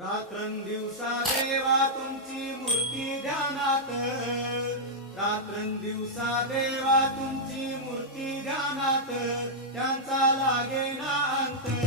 रात्रंदिवसा देवा तुमची मूर्ती ध्यानात, रात्रंदिवसा देवा तुमची मूर्ती ध्यानात, त्यांचा लागेना अंत.